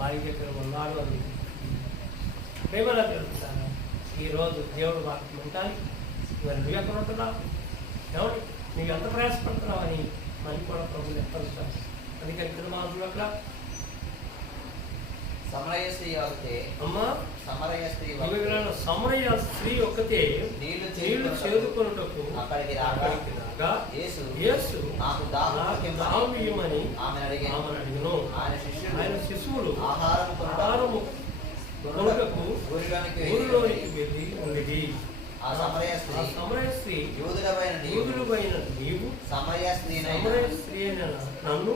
భార్య దగ్గర ఉన్నాడు అని ప్రేమలా తెలుపుతాను. ఈరోజు దేవుడు వాక్యం వింటాను. మరి నువ్వు ఎక్కడ ఉంటున్నావు? ఎవరు నువ్వు ఎంత ప్రయాసపడుతున్నావు అని మనకి కూడా ప్రభులు ఎక్కడుంటారు. అందుకని ఇక్కడ మాకు అక్కడ సమరయ స్త్రీ ఒకతే అమ్మా సమరయ స్త్రీ సమరయ స్త్రీ ఒక్కతే నీళ్లు చేదుకొనుటకు అక్కడికి రాగా యేసు నాకు దాహం ఇయ్యమని ఆమెను అడిగాను. ఆయన శిశువులు ఆహారము కొనుటకు ఊరిలోనికి వెళ్ళి ఉండేది. ఆ సమరయ స్త్రీ యూదులమైన నీవు సమరయ స్త్రీ అయిన నన్ను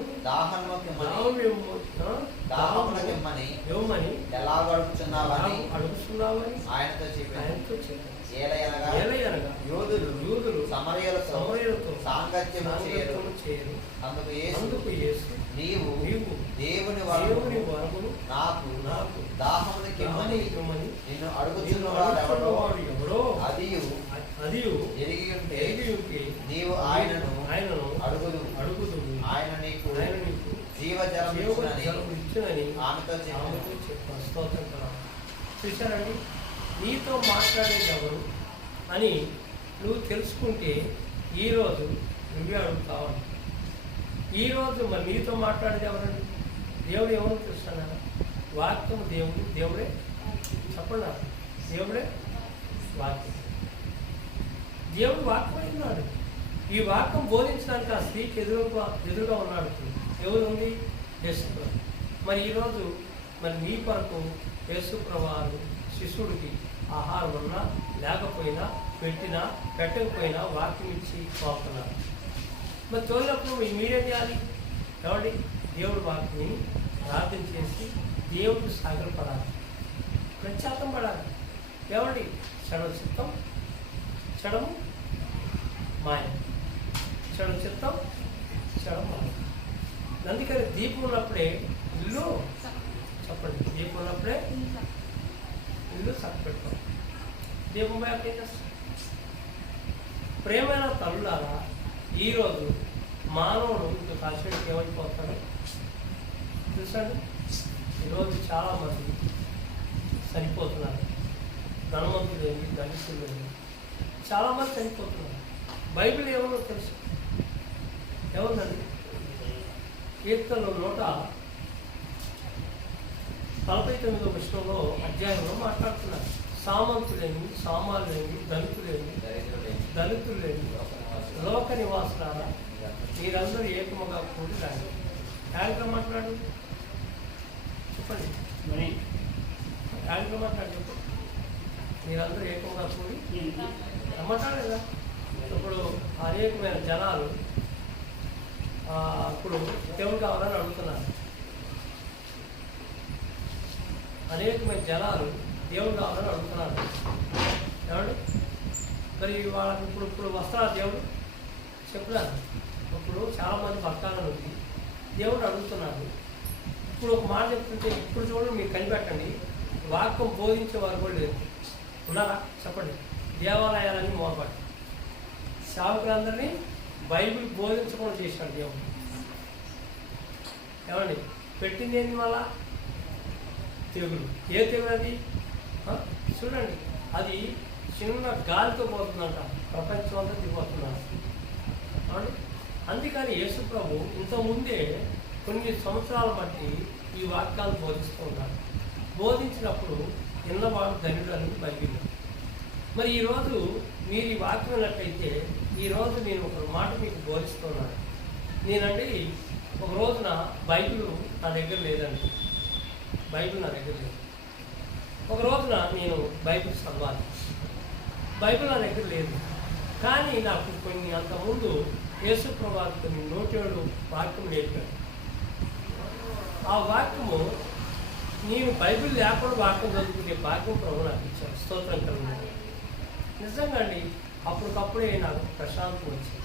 దాహమునకిమ్మని ఎలాగ అడుగుతున్నావని ఆయనతో చెప్పాను. ఏలయనగా యూదులు సమరయులతో సాంగత్యము చేయరు. అందుకు యేసు నీవు దేవుని వరమును నాకు దాహమునకిమ్మని నిన్ను అడుగుచున్నవాడెవడో అదియు ఎరిగి ఉంటే నీవు ఆయనను అడుగుదు. ఆయన నీకు జీవజలం ఇచ్చునని ఆమెతో చెప్పాను. స్తోత్రం కదా. చూశారండి, నీతో మాట్లాడేది ఎవరు అని నువ్వు తెలుసుకుంటే ఈరోజు నువ్వే అడుగుతావు. ఈరోజు మరి నీతో మాట్లాడేది ఎవరండి? దేవుడు ఎవరు తెలుస్తున్నా? వాక్యం దేవుడే చెప్పండి. దేవుడే వాక్యం. దేవుడు వాక్యం ఉన్నాడు. ఈ వాక్యం బోధించడానికి ఆ స్త్రీకి ఎదురుగా ఉన్నాడు. ఎవరు ఉంది? యేసుప్రభు. మరి ఈరోజు మరి నీ కొరకు యేసుప్రభు శిష్యుడికి ఆహారం ఉన్నా లేకపోయినా పెట్టినా పెట్టకపోయినా వాక్యం ఇచ్చి పోతున్నారు. మరి తోలినప్పుడు మీరేం చేయాలి? కాబట్టి దేవుడు వాక్యం ప్రార్థన చేసి దేవుడికి సాగరపడాలి, ప్రత్యాతం పడాలి. ఏమండి, చెడు చిత్తం చెడము మాయ, చెడు చిత్తం చెడు మాయ. అందుకని దీపం ఉన్నప్పుడే ఇల్లు చెప్పండి, దీపం ఉన్నప్పుడే ఇల్లు చక్కపెట్టుకోవాలి. దీపం పోయాక ఏం చేస్తాం? ప్రేమైన తల్లులారా, ఈరోజు మానవుడు ఇంకా కాసేపు ఏమైపోతాడు చూసండి. ఈరోజు చాలామంది చనిపోతున్నారు. ధనవంతులేండి, దళితులేండి, చాలామంది చనిపోతున్నారు. బైబిల్ ఏమన్నా తెలుసు? ఏముందండి? కీర్తనలు 149వ విషయంలో అధ్యాయంలో మాట్లాడుతున్నారు. సామంతులేని, సామాన్యులేని, దళితులేని లోక నివాసులారా మీరందరూ ఏకముగా కూడి రాండి. యాడిగా మాట్లాడు చెప్పండి, యాడిగా మాట్లాడు చెప్పండి. మీరందరూ ఏకముగా కూడి రమ్మంటారు కదా. ఇప్పుడు అనేకమైన జనాలు ఇప్పుడు దేవుడు కావాలని అడుగుతున్నారు. అనేకమైన జనాలు దేవుడు కావాలని అడుగుతున్నారు. ఏమండి, మరి వాళ్ళకి ఇప్పుడు వస్తారా దేవుడు? చెప్తున్నారు. ఇప్పుడు చాలామంది బతకాలని ఉంది, దేవుడు అడుగుతున్నాడు. ఇప్పుడు ఒక మాట చెప్తుంటే ఇప్పుడు చూడండి, మీరు కనిపెట్టండి, వాక్యం బోధించే వారు కూడా లేదు. ఉన్నారా చెప్పండి? దేవాలయాలన్నీ మోపడి సేవకులందరినీ బైబిల్ బోధించకుండా చేశాడు దేవుడు. ఏమండి, పెట్టింది ఏంటి మళ్ళా? తెగులు. ఏ తెగులు అది? చూడండి, అది చిన్న గాలితో పోతుందంట, ప్రపంచం అంతా దిగిపోతున్నాడు. అందుకని యేసుప్రభు ఇంతకుముందే కొన్ని సంవత్సరాల బట్టి ఈ వాక్యాలు బోధిస్తూ ఉన్నాడు. బోధించినప్పుడు ఇన్నవాడు ధన్యుడని బైబిల్. మరి ఈరోజు మీరు ఈ వాక్యం విన్నట్లయితే ఈరోజు నేను ఒక మాట మీకు బోధిస్తున్నాను. నేనండి ఒక రోజున బైబిల్ నా దగ్గర లేదండి, బైబిల్ నా దగ్గర లేదు. ఒక రోజున నేను బైబిల్ చదవాలి, బైబిల్ నా దగ్గర లేదు. కానీ నాకు కొన్ని అంతకుముందు యేసుప్రభు కొన్ని 107 వాక్యం నేర్పాడు. ఆ వాక్యము నేను బైబిల్ లేకుండా వాక్యం చదువుకునే భాగ్యం ప్రభు నాకు ఇచ్చాను. స్తోత్రం కలుగుతుంది. నిజంగా అండి, అప్పటికప్పుడే నాకు ప్రశాంతం వచ్చింది.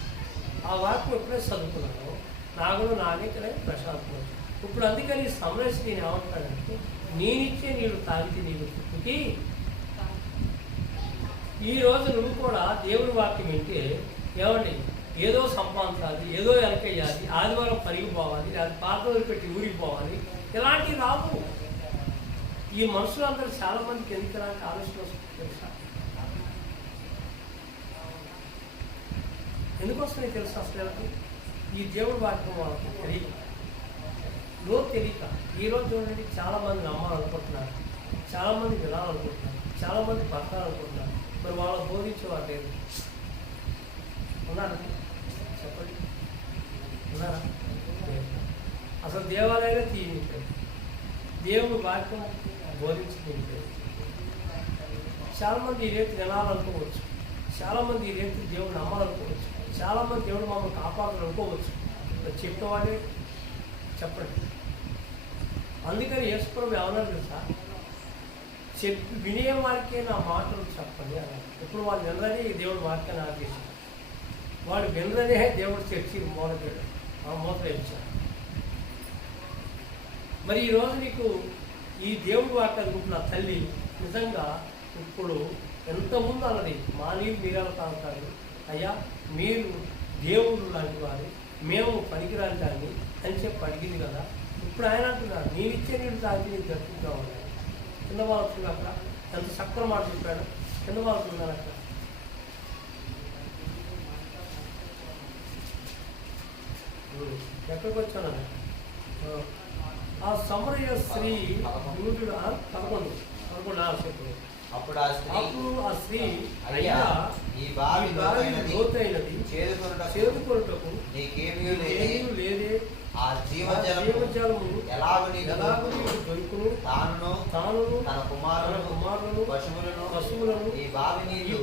ఆ వాక్యం ఎప్పుడైతే చదువుకున్నానో నాకు నాకైతే ప్రశాంతం వచ్చింది. ఇప్పుడు అందుకని ఈ సమరసి నేను ఏమంటానంటే, నేనిచ్చే నీళ్ళు తాగితే నీళ్ళు పుట్టుకి. ఈరోజు నువ్వు కూడా దేవుడి వాక్యం వింటే ఏమండి, ఏదో సంపాదించాలి, ఏదో వెనకేయాలి, ఆదివారం పనికి పోవాలి, అది పాత పెట్టి ఊరికి పోవాలి, ఇలాంటివి రావు. ఈ మనుషులందరూ చాలా మందికి ఎందుకు నాకు ఆలోచన వస్తుంది తెలుసా? ఎందుకు వస్తున్నాయి తెలుసా? అసలు ఈ దేవుడు వాక్యం వాళ్ళకి తెలియక, తెలియక ఈరోజు చూడండి, చాలామంది నమ్మాలనుకుంటున్నారు, చాలామంది వినాలనుకుంటున్నారు, చాలామంది పట్టాలనుకుంటున్నారు. మరి వాళ్ళ బోధించేవారు లేదు. ఉన్నారా? చెప్పండి, ఉన్నారా? అసలు దేవాలయాలే తీయనిపోయి, దేవుడు వాక్యం బోధించనిపోయి. చాలామంది ఈ రీతి వినాలనుకోవచ్చు, చాలామంది ఈ రీతి దేవుడు నమ్మాలనుకోవచ్చు, చాలామంది దేవుడు మమ్మల్ని కాపాడాలనుకోవచ్చు. చెప్పేవాడే చెప్పండి. అందుకని యేసుప్రభు ఏమన్నారు తెలుసా? చెప్పి వినే వారికే నా మాటలు చెప్పండి అన్నారు. ఇప్పుడు వాళ్ళు వినరని దేవుడు వాక్యాన్ని ఆపేశారు. వాళ్ళు వినరనే దేవుడు చర్చి మోతలేచారు. మరి ఈరోజు నీకు ఈ దేవుడు వాక్యాన్ని గుంపు నా తల్లి నిజంగా ఇప్పుడు ఎంతమంది అన్నది మా నీరు మీరెలా తాగుతారు అయ్యా, మీరు దేవుడు లాంటి వారు, మేము పనికిరాని దాన్ని అని చెప్పి అడిగింది కదా. ఇప్పుడు ఆయన అంటున్నాడు, నీవిచ్చే నీళ్ళు తాగి నీకు దర్శించా ఉన్నాడు. కింద వాళ్ళు అక్కడ ఎంత చక్కర మాట చెప్పాడు. కింద వాళ్ళు ఉన్నారు అక్కడ. ఎక్కడికి వచ్చాను? ఆ సమరయ స్త్రీ యూదుడు 11 చెప్పు. అప్పుడు ఆ స్త్రీ అయ్యా, ఈ బావి లోతైనది, చేదుకొనుటకు నీకేమీ లేదే. ఆ జీవజలము ఎలాగు దొరుకును. తాను తన కుమారులను పశువులను ఈ బావి నీళ్లు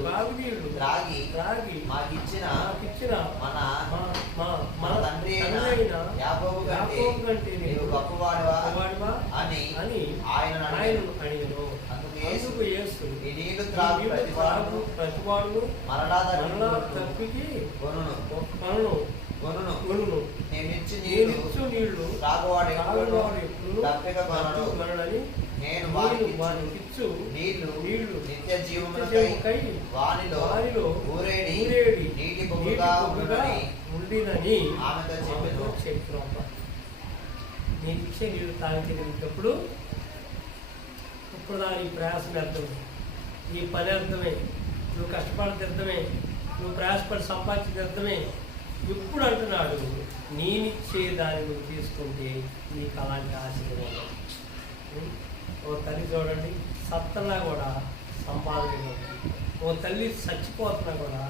త్రాగి మాకిచ్చిన మన తండ్రి అయిన యాకోబు కంటే నీవు గొప్పవాడివా అని ఆయన అడిగాను. అందుకు యేసు, ఈ నీళ్లు త్రాగు ప్రతివాడు మరలా తప్పికి కొనును. నేనిచ్చు నీళ్లు త్రాగువాడు తప్పిక కొనడని నేను వానికిచ్చు నీళ్లు నిత్య జీవమునకై వానిలో ఊరేడి నీటి బొగ్గుగా ఉండినని ఆమెతో చెప్పిన. నేను ఇచ్చే నీళ్లు తాగినప్పుడు ఇప్పుడు దాని ప్రయాసం అర్థమే, నీ పని అర్థమే, నువ్వు కష్టపడి అర్థమే, నువ్వు ప్రయాసపడి సంపాదించిన అర్థమే. ఇప్పుడు అంటున్నాడు, నేనిచ్చే దాన్ని నువ్వు తీసుకుంటే నీకు అలాంటి ఆశీర్వాదం. ఓ తల్లి చూడండి, సత్తన్నా కూడా సంపాదన. ఓ తల్లి చచ్చిపోతున్నా కూడా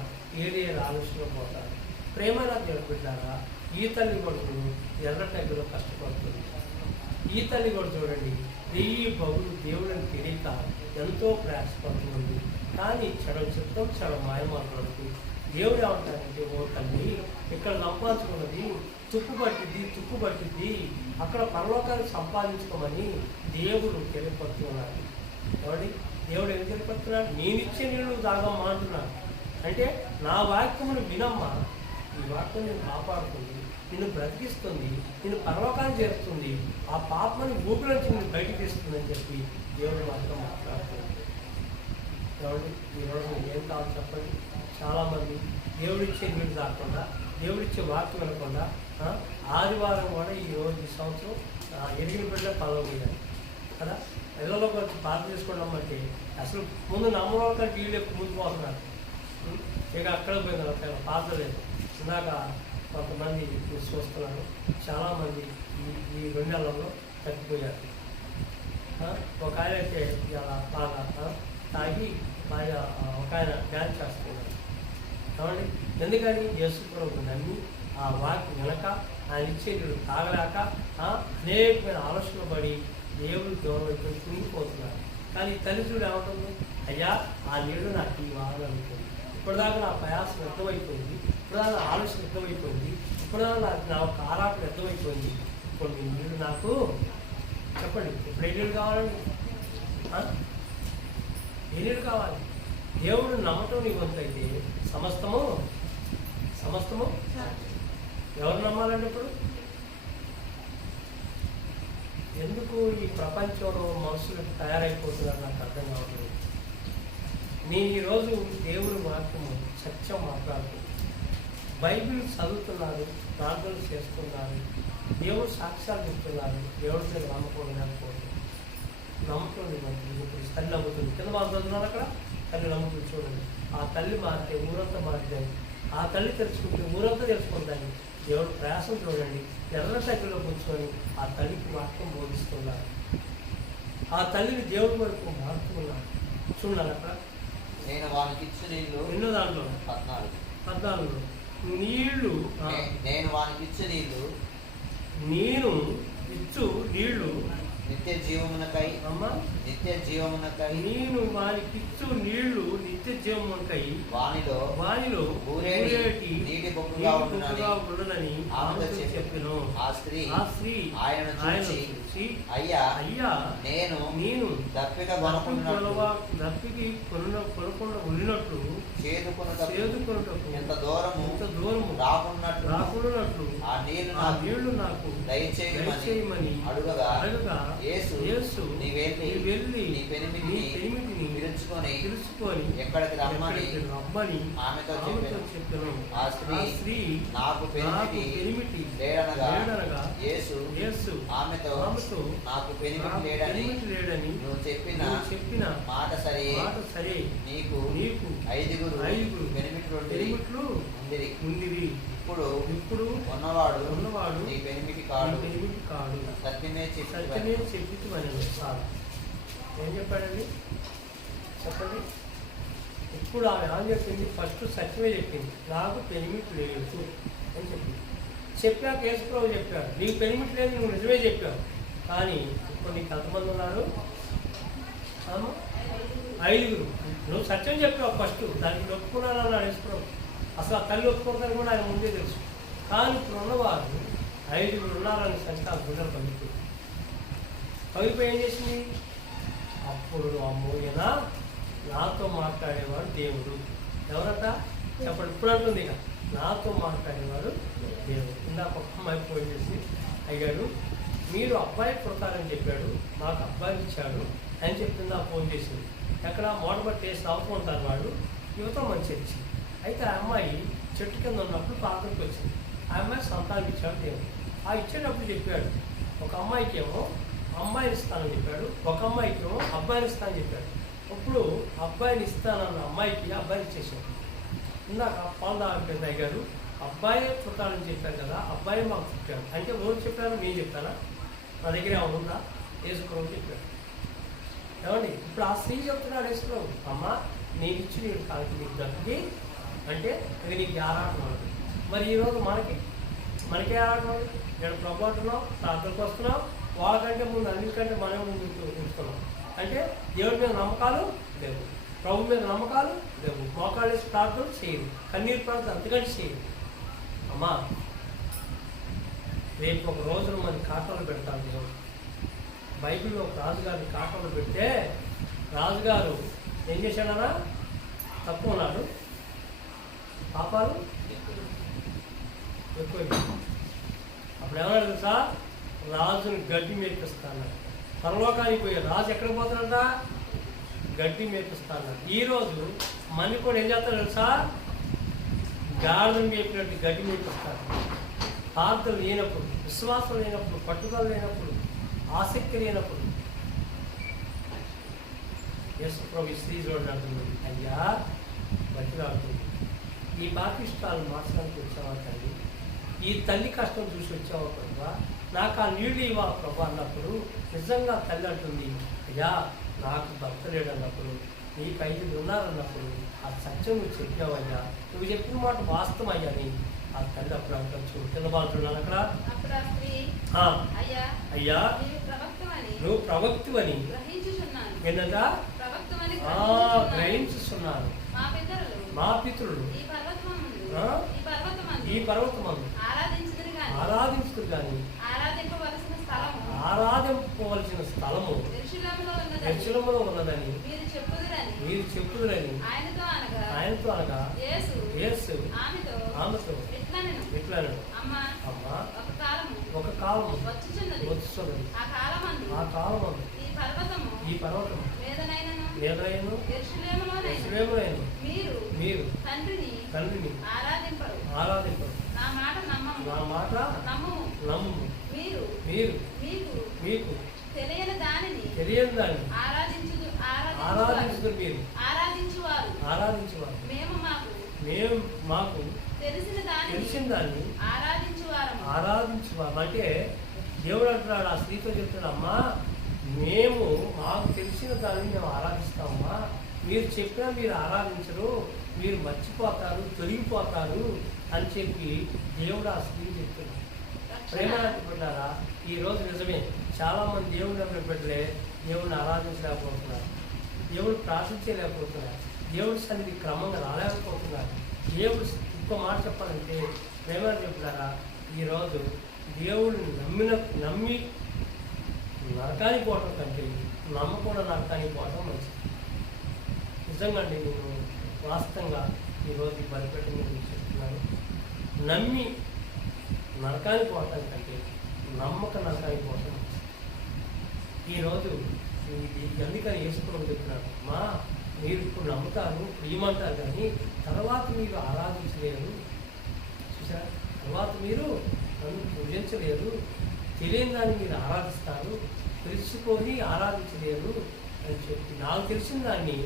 ఏడే ఆలోచన పోతారు. ప్రేమైన నిలబెట్టారా? ఈ తల్లి కొడుకు ఎర్రటెగ్గలో కష్టపడుతుంది. ఈ తల్లి కూడా చూడండి, 1000 బగులు దేవుడిని తెలియక ఎంతో ప్రయాసపడుతుంది. కానీ చెడం మాయమాటలకు దేవుడు ఏమంటారంటే, ఓ తల్లి ఇక్కడ సంపాదించుకున్నది తుప్పు పట్టిద్ది, అక్కడ పరలోకాన్ని సంపాదించుకోమని దేవుడు తెలియపడుతున్నాడు. ఎవడి దేవుడు ఏం తెలియపడుతున్నాడు? నేనిచ్చే నీళ్ళు తాగమ్మా అంటున్నాడు. అంటే నా వాక్యమును వినమ్మా, ఈ వాక్యం నేను కాపాడుతుంది, నిన్ను బ్రతికిస్తుంది, నిన్ను పరలోకాన్ని చేస్తుంది, ఆ పాపని ఊపిరి నుంచి నేను బయటికి తీస్తుందని చెప్పి దేవుడు మాత్రం మాట్లాడుతుంది. ఎవరి ఈరోజు ఏం కావాలి చెప్పండి? చాలామంది దేవుడిచ్చే నీళ్ళు తాగకుండా, దేవుడిచ్చే వాక్యం వినకుండా ఆదివారం కూడా ఈ సంవత్సరం ఎరిగిన బిడ్డ పదవయ్యారు కదా. పిల్లలోకి వచ్చి పాత చేసుకోవడం అంటే అసలు ముందు నమ్మడం కంటే వీళ్ళు ఎక్కువ ముందు పోతున్నారు. ఇక అక్కడ పోయింది పాత లేదు. ఇందాక కొంతమంది చూస్తున్నారు, చాలామంది ఈ 2 నెలల్లో తగ్గిపోయారు. ఒక ఆయన అయితే ఇలా బాగా తాగి బాగా ఒక ఆయన డ్యాన్స్ చేస్తున్నారు. కాబట్టి ఎందుకని యేసు ప్రభువు నమ్మి ఆ వాక్యం వినక, ఆయన ఇచ్చే నీళ్ళు తాగలేక అనేకమైన ఆలోచనలు పడి దేవుడు దూరం వైపు కుంగిపోతున్నారు. కానీ తల్లిదండ్రులు ఏమంటుంది? అయ్యా, ఆ నీళ్ళు నాకు ఇవ్వాలనుకుంది. ఇప్పటిదాకా నా ప్రయాసం వ్యర్థమైపోయింది, ఇప్పటిదాకా నా ఆలోచన వ్యర్థమైపోయింది, ఇప్పటిదాకా నా ఒక ఆరాటం వ్యర్థమైపోయింది. ఇప్పుడు మీ నీళ్ళు నాకు చెప్పండి. ఇప్పుడు ఏ నీళ్ళు కావాలండి? ఏ నీళ్ళు కావాలి? దేవుడు నమ్మటం నీ వంతు అయితే సమస్తము ఎవరు నమ్మాలండి? ఇప్పుడు ఎందుకు ఈ ప్రపంచంలో మనుషులు తయారైపోతున్నారు నాకు అర్థం కావట్లేదు. నేను ఈరోజు దేవుని వాక్యము సత్యం మాట్లాడుతున్నాను, బైబిల్ చదువుతున్నారు, ప్రార్థనలు చేస్తున్నారు, దేవుడు సాక్ష్యాలు చెప్తున్నారు, దేవుడి మీద నమ్మకం లేకపోతే నమ్ముతుంది మంత్రులు. తల్లి నమ్ముతుంది. కింద వాళ్ళు చదువుతున్నారు అక్కడ. తల్లి నమ్ముతుంది. చూడండి, ఆ తల్లి మారితే ఊరంతా మారుతుంది. ఆ తల్లి తెలుసుకుంటే ఊరంతా తెలుసుకుంటాను. దేవుడు ప్రయాసం చూడండి. ఎర్ర తగ్గిలో కూర్చొని ఆ తల్లికి వాక్యం బోధిస్తున్నారు. ఆ తల్లిని దేవుడి వరకు మారుతున్నారు. చూడాలి అక్కడ. నేను వానికి ఇచ్చిన నీళ్లు ఎన్నో దాంట్లో 14 నీళ్లు. నేను వానికి ఇచ్చిన నీళ్లు నేను ఇచ్చు నీళ్లు నిత్య జీవమునకై. అమ్మా, నిత్య జీవమునకై. నేను వానికి ఇచ్చు నీళ్లు నిత్య జీవమునకై వానిలో ఊరేటి నీటి బొక్కుగా ఉండదని ఆమెతో చెప్పెను. ఆ స్త్రీ ఆయన చూచి, అయ్యా నేను దప్పిక కొనకుండా ఉండినట్లు చేదుకొనుటకు ఎంత దూరము రాకున్నట్లు ఆ నీళ్లు నాకు దయచేయమని అడుగగా యేసు నీ వెళ్ళి నీ పెనిమిటిని పిలుచుకొని ఎక్కడికి రమ్మని ఆమెతో చెప్పెను. ఆ స్త్రీ నాకు పెనిమిటి లేడనగా యేసు ఆమెతో నాకు పెనిమిటి లేడని నువ్వు చెప్పిన మాట సరే. నీకు 5 పెనిమిట్లు ఉండిరి. ఇప్పుడు ఉన్నవాడు నీ పెనిమిటి కాడు. సత్యమే చెప్పి ఏం చెప్పాడండి? చెప్పండి. ఇప్పుడు ఆమె ఏం చెప్పింది? ఫస్ట్ సత్యమే చెప్పింది. నాకు పెనిమిటి లేదు అని చెప్పింది. చెప్పాక యేసుప్రభు చెప్పాడు, నీకు పెనిమిటి లేదు, నువ్వు నిజమే చెప్పావు. కానీ ఇప్పుడు నీకు ఎంతమంది ఉన్నారు? 5. నువ్వు సత్యం చెప్పావు ఫస్ట్, దానికి ఒప్పుకున్నాను అన్నాడు యేసుప్రభు. అసలు ఆ తల్లి ఒప్పుకుంటాను కూడా ఆయన ముందే తెలుసు. కానీ ఇప్పుడు ఉన్నవారు 5 ఉన్నారని సంఖ్య గుండెలు పగిలిపోయి ఏం చేసింది? అప్పుడు అమ్మోయన నాతో మాట్లాడేవాడు దేవుడు. ఎవరట చెప్పండి. ఇప్పుడు అంటుంది ఇక నాతో మాట్లాడేవాడు దేవుడు. ఇందాక ఒక అమ్మాయి ఫోన్ చేసి, అయ్యాడు మీరు అబ్బాయి పుడతారని చెప్పాడు, మాకు అబ్బాయిని ఇచ్చాడు అని చెప్పింది. ఆ ఫోన్ చేసింది. ఎక్కడ మోడబట్టి వేసి అవుతుంటారు వాళ్ళు. యువత మంచి చర్చి. అయితే ఆ అమ్మాయి చెట్టు కింద ఉన్నప్పుడు ప్రార్థనకు వచ్చింది. ఆ అమ్మాయి సంతానం ఇచ్చాడు దేవుడు. ఆ ఇచ్చేటప్పుడు చెప్పాడు, ఒక అమ్మాయికి ఏమో అమ్మాయిని ఇస్తానని చెప్పాడు, ఒక అమ్మాయికి ఏమో అబ్బాయిని ఇస్తానని చెప్పాడు. ఇప్పుడు అబ్బాయిని ఇస్తానన్న అమ్మాయికి అబ్బాయిని ఇచ్చేసాడు. ఇందాక పాల్దాపేదయ్య గారు అబ్బాయి పుట్టాలని చెప్పారు కదా, అబ్బాయి మాకు చెప్పాడు అంటే ఎవరు చెప్పారో నేను చెప్తానా? నా దగ్గర ఏమైనా ఉందా? యేసుప్రభు చెప్పాడు. ఏమండి ఇప్పుడు ఆ స్త్రీ చెప్తున్నాడు యేసుప్రభు, అమ్మ నేను ఇచ్చి నేను కాదు నీకు దక్కి అంటే ఇది నీకు ఆరాటం ఉంది. మరి ఈరోజు మనకే ఆరాటం ఉంది. నేను ప్రభు అంటున్నాం, ప్రార్థనకు వస్తున్నాం, వాళ్ళకంటే ముందు అన్నిటికంటే మనమే ముందు ఉంచుకున్నాం. అంటే దేవుడి మీద నమ్మకాలు లేవు, ప్రభు మీద నమ్మకాలు లేవు, మోకాళ్ళు వేసి ప్రార్థన చేయదు, కన్నీరు ప్రార్థన అంతకంటే చేయదు. అమ్మా రేపు ఒక రోజున మన కాటలు పెడతాను దేవుడు. బైబిల్లో ఒక రాజుగారిని కాటలు పెడితే రాజుగారు ఏం చేశాడనా? తక్కువ ఉన్నాడు, పాపాలు ఎక్కువ. అప్పుడు ఏమన్నా తెలుసా? రాజుని గడ్డి మేపిస్తాను. పరలోకానికి పోయే రాజు ఎక్కడ పోతాడంట? గడ్డి మేపిస్తాను. ఈరోజు మన్ని కూడా ఏం చేస్తాడు తెలుసా? గాడిని మేపినట్టు గడ్డి మేపిస్తాడు. ప్రార్థన లేనప్పుడు, విశ్వాసం లేనప్పుడు, పట్టుదల లేనప్పుడు, ఆసక్తి లేనప్పుడు యేసుప్రభు స్త్రీ చూడండి అంటుంది, అయ్యా బతిలాడుతుంది, ఈ పాపిష్టాలు మార్చడానికి వచ్చావా తల్లి? ఈ తల్లి కష్టం చూసి వచ్చావా ప్రభా? నాకు ఆ నీళ్ళు ఇవ్వా ప్రభా అన్నప్పుడు నిజంగా తల్లి అంటుంది, అయ్యా నాకు భర్త లేడు అన్నప్పుడు, నీకు 5 ఉన్నారన్నప్పుడు ఆ సత్యం నువ్వు చెప్పావయ్యా, నువ్వు చెప్పిన మాట వాస్తవం అయ్యా అని ఆ తల్లి అప్పుడు అంటారు. చూడు కింద బాగుతున్నాను అక్కడ. అయ్యా నువ్వు ప్రవక్తివని ఏంటంట గ్రహించుతున్నాను. మా పితరులు ఈ పర్వతమందు ఆరాధించుతురు కానీ ఆరాధింపవలసిన స్థలము యెరూషలేములో ఉన్నదని మీరు చెప్పుదురని ఆయనతో అనగా యేసు ఆమెతో ఇట్లా అమ్మా ఒక కాలము వచ్చుచున్నది, ఆ కాలము ఈ పర్వతము మీదనైను యెరూషలేమునైను మీరు తండ్రిని ఆరాధింపరు. నా మాట నమ్ము. మీరు మీకు తెలియని దానిని తెలియని దాన్ని ఆరాధించుదురు మీరు ఆరాధించువారు మేము మాకు తెలిసిన దాన్ని ఆరాధించువారు. అంటే దేవుడు అంటున్నాడు, ఆ స్త్రీతో చెప్తున్నాడు, అమ్మా మేము మాకు తెలిసిన దాన్ని మేము ఆరాధిస్తామమ్మా, మీరు చెప్పినా మీరు ఆరాధించరు, మీరు మర్చిపోతారు, తొలగిపోతారు అని చెప్పి దేవుడు ఆ స్త్రీ చెప్తున్నాడు. ప్రేమ పెట్టారా? ఈరోజు నిజమే, చాలామంది దేవుడిని నమ్మిన బిడ్డలే దేవుడిని ఆరాధించలేకపోతున్నారు, దేవుడు ప్రార్థించలేకపోతున్నారు, దేవుడి సన్నిధి క్రమంగా రాలేకపోతున్నారు. దేవుడు ఇంకో మాట చెప్పాలంటే ప్రేమ చెప్తారా, ఈరోజు దేవుడిని నమ్మి నరకానికి పోవటం కంటే నమ్మకుండా నరకానికి పోవటం మంచిది. నిజంగా అండి, నేను వాస్తవంగా ఈరోజు ఈ బలిపెట్ట మీద చెప్తున్నాను, నమ్మి నరకానికి పోవటం కంటే నమ్మక నరకానికి పోవటం మంచిది. ఈరోజు ఇది అందుకని యేసుప్రభువు చెప్తున్నాడు, మా మీరు ఇప్పుడు నమ్ముతారు, ప్రియమంటారు, కానీ తర్వాత మీరు ఆరాధించలేరు. చూసారా, తర్వాత మీరు నన్ను పూజించలేరు, తెలియని దాన్ని మీరు ఆరాధిస్తారు, తెలుసుకొని ఆరాధించలేరు అని చెప్పి, నాకు తెలిసిన దాన్ని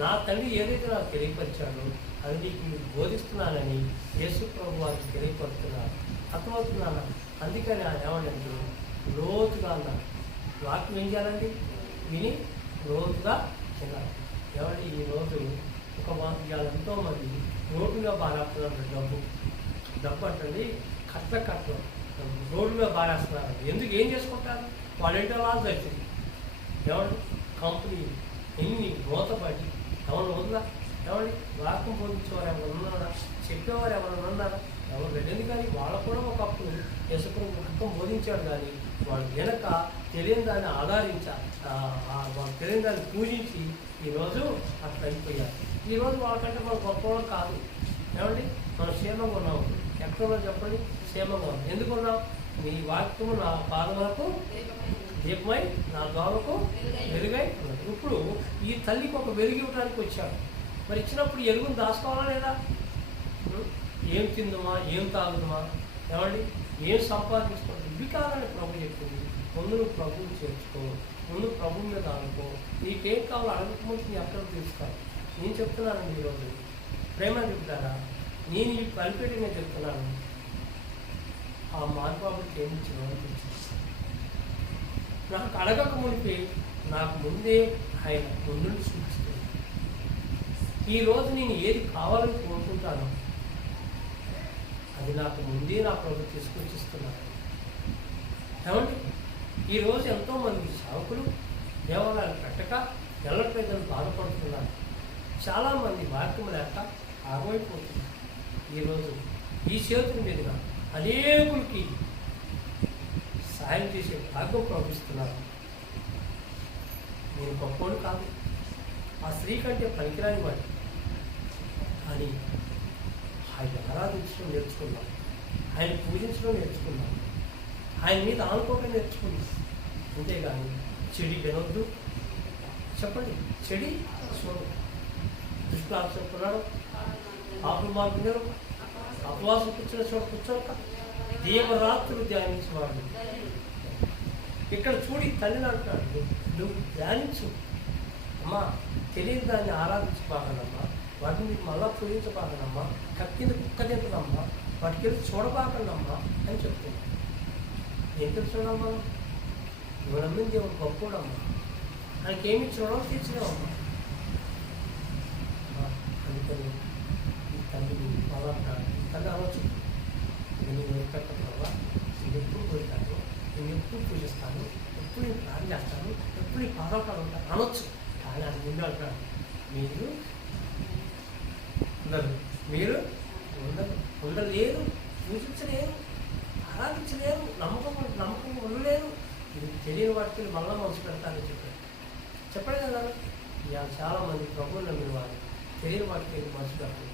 నా తండ్రి ఏదైతే నాకు తెలియపరిచాడో అది నీకు మీరు బోధిస్తున్నానని యేసుప్రభువు వారికి తెలియపరుస్తున్నారు. అర్థమవుతున్నాను. అందుకని ఆయన ఏమంటే లోతుగా అన్నారు, వాక్యం ఏం చేయాలండి, విని లోతుగా తిన్నారు. ఎవరి ఈరోజు ఒక ఇవాళ ఎంతోమంది రోడ్డుగా బారేస్తున్నారు, డబ్బు అంటండి కట్టలు రోడ్డు మీద బారేస్తున్నారు. ఎందుకు ఏం చేసుకుంటారు? వాళ్ళేంటో వాళ్ళు వచ్చింది ఎవరు కంపెనీ ఎన్ని మూతపడి ఎవరు ఉందా? ఎవరి వాక్యం బోధించేవారు ఎవరు ఉన్నారా? చెప్పేవారు ఎవరైనా ఉన్నారా? ఎవరు వెళ్ళింది. కానీ వాళ్ళకు కూడా ఒకప్పుడు యేసుప్రభువు వాక్యం బోధించాడు, కానీ వాళ్ళు వెనక తెలియని దాన్ని వాళ్ళు తెలియని దాన్ని పూజించి ఈరోజు అట్లా అయిపోయారు. ఈరోజు వాళ్ళకంటే మనం గొప్పవాళ్ళం కాదు. ఏమండి, మనం క్షేమంగా ఉన్నాము. ఎక్కడో చెప్పండి, క్షేమంగా ఉన్నాం. ఎందుకున్నాం? నీ వాక్యము నా పాదములకు దీపమై నా దోమకు వెలుగై ఉన్నది. ఇప్పుడు ఈ తల్లికి ఒక వెలుగు ఇవ్వడానికి వచ్చాడు. మరి ఇచ్చినప్పుడు ఎలుగును దాచుకోవాలా లేదా? ఏం తిందుమా, ఏం తాగుదుమా, ఏమండి, ఏం సంపాదించుకోవాలి, ఇవి కాదని ప్రభు చెప్పింది. ముందు నువ్వు ప్రభువుని చేర్చుకో, ముందు ప్రభు మీద అనుకో, నీకేం కావాలో అడగకముందు నీ అక్కడ తీసుకోవాలి. నేను చెప్తున్నానండి ఈరోజు, ప్రేమ చెప్తారా, నేను ఈ పలిపేట నేను చెప్తున్నాను. ఆ మానవాబుడికి ఏమి ఇచ్చిన నాకు అడగక మునిపి నాకు ముందే ఆయన ముందు సూచిస్తుంది. ఈరోజు నేను ఏది కావాలని కోరుకుంటానో అది నాకు ముందే నా ప్రభు తీసుకొచ్చిస్తున్నాను. ఏమండి, ఈరోజు ఎంతోమంది సేవకులు దేవాలయాలు పెట్టక వెళ్ళట్లేదని బాధపడుతున్నారు. చాలామంది వాక్యం లేక ఆగమైపోతున్నారు. ఈరోజు ఈ చేతుల మీదుగా అనేకులకి సాయం చేసే భాగ్యం ప్రవహిస్తున్నారు. నేను గొప్పవాడు కాదు, ఆ స్త్రీ కంటే పనికిరాని వాడు, కానీ ఆయన ఆరాధించడం నేర్చుకున్నాం, ఆయన పూజించడం నేర్చుకున్నాం, ఆయన మీద ఆనుకోవడం నేర్చుకున్నాం. అంతేగాని చెడి వినొద్దు. చెప్పండి, చెడి చూడు. దుష్ప్రాలు చెప్తున్నాడు, ఆపులు మార్పులు అపవాసం కూర్చున్న చోట కూర్చోక దేవరాత్రులు ధ్యానించేవాడు. ఇక్కడ చూడి తల్లిని అంటున్నాడు, నువ్వు ధ్యానించు అమ్మా, తెలియని దాన్ని ఆరాధించబాకనమ్మా, వాటిని మీకు మళ్ళా పూజించబాకనమ్మా, కక్కింది కుక్క తింటుందమ్మా, వాటికి వెళ్ళి చూడబాకండమ్మా అని చెప్తున్నాడు. ఏం తెలుసుడమ్మా? నువ్వు నమ్మింది దేవుడు గొప్పడమ్మా, ఆయనకి ఏమి చూడడం తీర్చినావమ్మా. అందుకని ఈ తల్లిని మళ్ళా ఈ తల్లి అనొచ్చు, నేను పెట్టావా, నేను ఎప్పుడు పోతాను, నేను ఎప్పుడు పూజిస్తాను, ఎప్పుడు నేను ప్రార్థన చేస్తాను, ఎప్పుడు ఈ పాదకాలు ఉంటాను అనొచ్చు. కానీ అది ముందు అంటాడు, మీరు ఉండలేరు, పూజించలేరు, ఆరాధించలేరు, నమ్మకంగా ఉండలేరు, ఇది తెలియని వాటికి మళ్ళా మనసు పెడతారని చెప్పాడు కదా. ఇవాళ చాలామంది ప్రభువులు నమ్మిన వారు తెలియని వాటికి వెళ్ళి మనసు పెడతారు,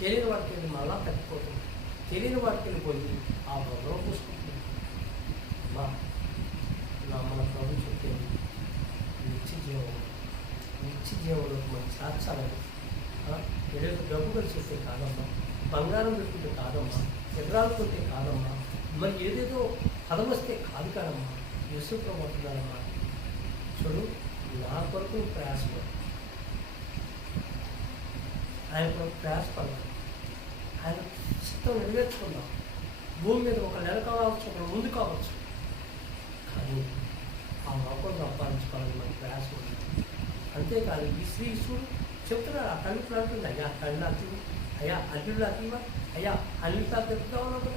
తెలియని వాటికి వెళ్ళి మళ్ళా తగ్గిపోతుంది, తెలియని వాటికి వెళ్ళిపోయి ఆ బొమ్మలో పూసుకుంటుంది. మన ప్రభు చెప్పేది నిత్య జీవంలోకి మనం చేర్చాలని. ఏదో డబ్బు కలిసి చెప్తే కాదమ్మా, బంగారం పెట్టుకుంటే కాదమ్మా, ఎకరాలు కొంటే కాదమ్మా, మరి ఏదేదో పదం వస్తే కాదు కాదమ్మా. యేసు ప్రభు అంటున్నారమ్మా, చూడు, కొరకు నువ్వు ప్రయాసపడు, ఆయన కొరకు ప్రయాసపడాలి, ఆయన చిత్తం నెరవేర్చుకుందాం. భూమి మీద ఒక నెల కావచ్చు, ఒక ముందు కావచ్చు, కానీ ఆ లోపల సంపాదించుకోవాలని మనకు ప్రయాసం ఉంది. అంతేకాదు ఈ శ్రీశుడు చెప్తున్నాడు, ఆ తల్లి అంటుంది, అయ్యా తల్లి అతి, అయ్యా అల్లుళ్ళు అతివా, అయ్యా అల్లుతా చెప్తా ఉన్నాడు,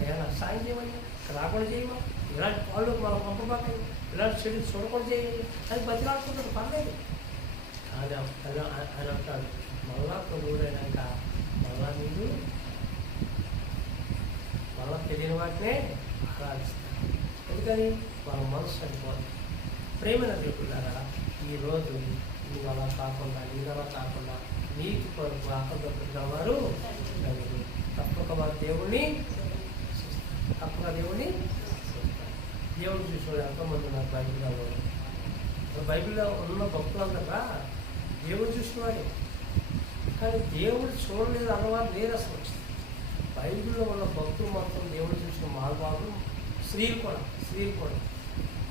అయ్యా నాకు సాయం చేయమని, రాకుండా చేయమా, ఇలాంటి వాళ్ళు మనం పంపబాకండి, ఇలాంటి చెడు చూడకుండా చేయండి అని బతిలాడుకుంటాడు. పర్లేదు. కానీ ఆయన అంటాడు, మళ్ళా కొడుకుడైనాక మళ్ళా మీరు మళ్ళా తెలియని వాటినే ఆరాధిస్తారు. ఎందుకని వాళ్ళ మనసు చనిపోవాలి. ప్రేమైన దేవుళ్ళారా, ఈరోజు నువ్వు అలా కాకుండా, నీకు అలా కాకుండా నీతి కొరకు ఆకలిగా వారు తప్పక వారు దేవుడిని తప్పక దేవుడిని దేవుడు చూసేవాడు. ఎంతోమంది నాకు బైబిల్లో బైబిల్లో ఉన్న భక్తులందరా దేవుడు చూసినవాడే, కానీ దేవుడు చూడలేదు అన్నవారు లేరు అసలు. బైబిల్లో ఉన్న భక్తులు మొత్తం దేవుడు చూసిన మార్గాలు, స్త్రీలు కూడా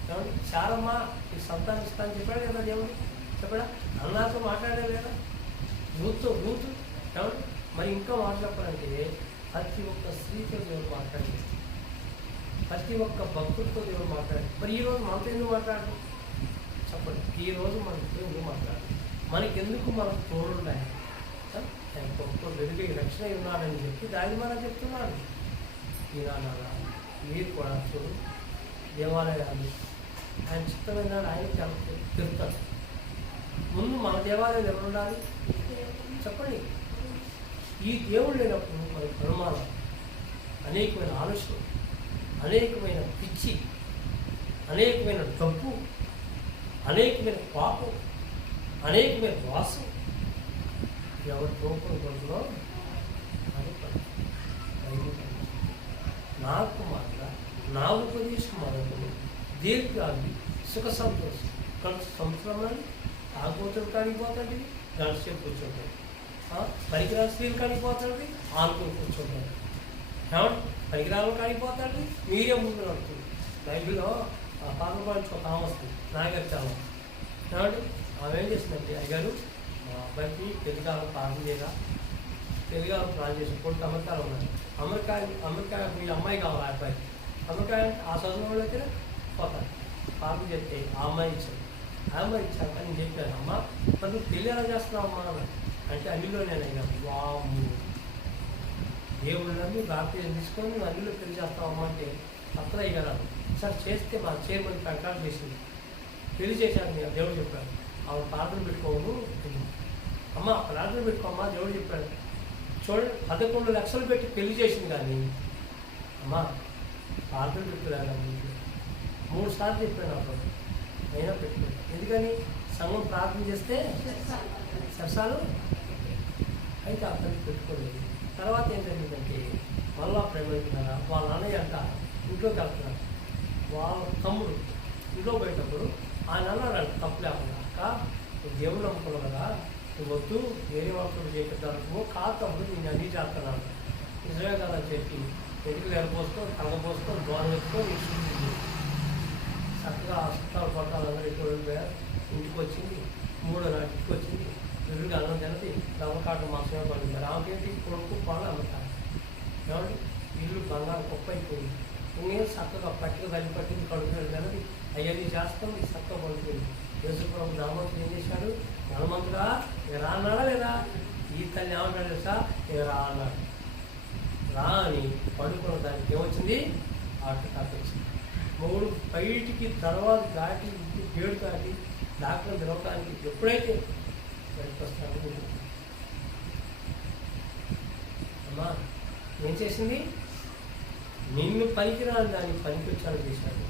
ఏమంటే చాలమ్మా ఈ సంతానం ఇస్తానని చెప్పాడు కదా దేవుడు, చెప్పాడా? అన్నాతో మాట్లాడే లేదా, రూతు ఏమంటే మరి ఇంకా మాట చెప్పాలంటే ప్రతి ఒక్క స్త్రీతో దేవుడు మాట్లాడి, ప్రతి ఒక్క భక్తులతో దేవుడు మాట్లాడి. మరి ఈరోజు మనతో ఎందుకు మాట్లాడు చెప్పండి? ఈరోజు మనతో ఎందుకు మాట్లాడు? మనకెందుకు మనకు తోడున్నాయి? ఒక్క వెలుగు రక్షణ ఉన్నాడని చెప్పి దాన్ని మనం చెప్తున్నాడు. ఈనాడు మీరు కూడా చూడు, దేవాలయాలు ఆయన చిత్తమైన ఆయన తిరుగుతాడు. ముందు మన దేవాలయాలు ఎవరు ఉండాలి చెప్పండి? ఈ దేవుడు లేనప్పుడు మనకు అనుమానం, అనేకమైన ఆలోచన, అనేకమైన పిచ్చి, అనేకమైన డబ్బు, అనేకమైన పాపం, అనేకమైన వాసం, ఎవరి తోపం కొడుకులో అని నాకు మాట నా ఉపదేశం మనకు దీర్ఘాలు సుఖ సంతోషం కలిసి సంవత్సరం ఆగోతులు కాడిపోతుంది, గడిసేపు కూర్చుంటాడు, పరికరాల స్త్రీలు కాడిపోతుంది, ఆనుకుని కూర్చుంటాడు, ఏమంటే పరికరాలు కాడిపోతాడు, మీరే ముందు నడుతుంది. బైబిల్లో పాపపాలించి ఒక ఆమె వస్తుంది, నాగారు చాలా ఏమంటే ఆమె ఏం చేసిందంటే, అయ్యారు మా అబ్బాయికి తెలుగులో ప్రార్థన చేయగా, తెలుగులో ప్రార్థన చేసి కొడుకు అమెరికాలో ఉన్నాడు, అమెరికా మీ అమ్మాయి కావాలి, ఆ అబ్బాయి అమెరికా ఆ చదువు వాళ్ళైతే పోతాడు. ప్రార్థన చేస్తే ఆ అమ్మాయి ఇచ్చాడు, ఆ అమ్మాయి ఇచ్చాక నేను చెప్పాను, అమ్మ మరి నువ్వు పెళ్ళి ఎలా చేస్తున్నావు అమ్మా అంటే అన్నిలో నేను అయ్యాను. వాము దేవుళ్ళని బాప్తిజం తీసుకొని నువ్వు అన్నిలో పెళ్లి చేస్తావమ్మా అంటే అప్పుడు అయ్యాను. సార్ చేస్తే మా చైర్మన్ కంట్రాక్ట్ చేసింది, పెళ్లి చేశాను నేను, దేవుడు చెప్పాడు ఆమె ప్రార్థన పెట్టుకోను అమ్మ, ప్రార్థన పెట్టుకోమ్మా దేవుడు చెప్పాడు. చూడండి 11 లక్షలు పెట్టి పెళ్లి చేసింది, కానీ అమ్మ ప్రార్థన పెట్టుకోలేదండి 3 సార్లు చెప్పాను అప్పుడు, అయినా పెట్టుకోలేదు. ఎందుకని? సంఘం ప్రార్థన చేస్తే సరసాలు అయితే అక్కడికి పెట్టుకోలేదు. తర్వాత ఏం జరిగిందంటే మళ్ళా ప్రేమిస్తున్నారా వాళ్ళ అన్నయ్య అంట ఇంట్లోకి వెళ్తున్నారు, వాళ్ళ తమ్ముడు ఇంట్లో పోయేటప్పుడు ఆయన అన్నాడు తప్పు లేకుండా, అక్క నువ్వు దేవుడు నమ్ముకున్నావు కదా, నువ్వు వద్దు వేరే వాళ్ళతో చేపెట్టాను కాదు తమ్ముడు, నేను అన్నీ చేస్తున్నాను. నిజమే కదా అని చెప్పి ఎదుగు వెళ్ళిపోస్తూ కలగపోస్తూ దోర పెట్టుకో చక్కగా చుట్టాలు పట్టాలు అందరూ ఎక్కువ వెళ్ళిపోయారు. ఇంటికి వచ్చింది, 3వ నాటి ఇంటికి వచ్చింది, ఎదురుగా అన్నం తినది, దమ్మకాట మాసమే పడింది. రామకేంటి కొడుకు పాలు అమ్మకాడు, ఏమంటే ఇల్లు బంగారు కుప్ప అయిపోయింది. ఇంకేం చక్కగా పట్టిక తల్లి పట్టింది, కడుపు తినది, అవన్నీ చేస్తుంది, చక్కగా పడిపోయింది. యేసుప్రభు దామోదరుడు ఏం చేశాడు? హనుమంతుడా రా అన్నాడా లేదా? ఈ తల్లి ఏమంటాడు తెలుసా? రా అన్నాడు. రా అని పడుకున్న దానికి ఏమొచ్చింది? హార్ట్ వచ్చింది. మూడు బయటికి తర్వాత దాటి గేడు దాటి డాక్టర్ తిరగటానికి ఎప్పుడైతే బయటకు వస్తాడో అమ్మా ఏం చేసింది? నిన్ను పనికిరాని దాన్ని పనికొచ్చాడు చేశాడు.